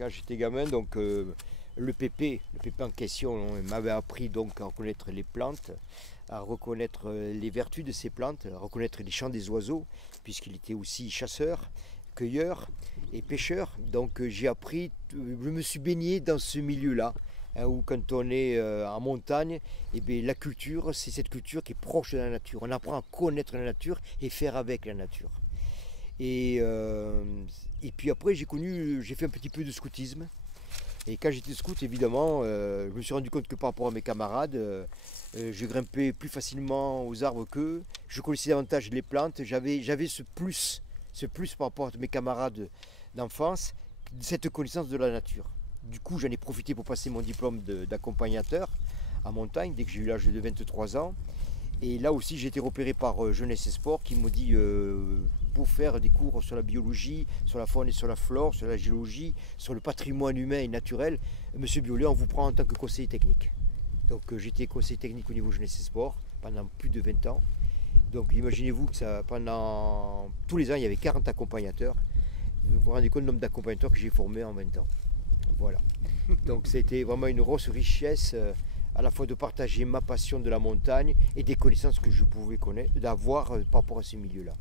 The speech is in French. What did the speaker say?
Quand j'étais gamin, donc le pépé en question, on m'avait appris donc à reconnaître les plantes, à reconnaître les vertus de ces plantes, à reconnaître les chants des oiseaux, puisqu'il était aussi chasseur, cueilleur et pêcheur. Donc j'ai appris, je me suis baigné dans ce milieu-là, hein, où quand on est en montagne, eh bien, la culture, c'est cette culture qui est proche de la nature. On apprend à connaître la nature et faire avec la nature. Et puis après, j'ai fait un petit peu de scoutisme. Et quand j'étais scout, évidemment, je me suis rendu compte que par rapport à mes camarades, je grimpais plus facilement aux arbres qu'eux. Je connaissais davantage les plantes. J'avais ce plus par rapport à mes camarades d'enfance, cette connaissance de la nature. Du coup, j'en ai profité pour passer mon diplôme d'accompagnateur en montagne dès que j'ai eu l'âge de 23 ans. Et là aussi, j'ai été repéré par Jeunesse et Sport qui m'ont dit pour faire des cours sur la biologie, sur la faune et sur la flore, sur la géologie, sur le patrimoine humain et naturel, Monsieur Biolay, on vous prend en tant que conseiller technique. Donc j'étais conseiller technique au niveau Jeunesse et Sport pendant plus de 20 ans. Donc imaginez-vous que pendant tous les ans, il y avait 40 accompagnateurs. Vous vous rendez compte du nombre d'accompagnateurs que j'ai formés en 20 ans. Voilà. Donc ça a été vraiment une grosse richesse. À la fois de partager ma passion de la montagne et des connaissances que je pouvais avoir par rapport à ces milieux-là.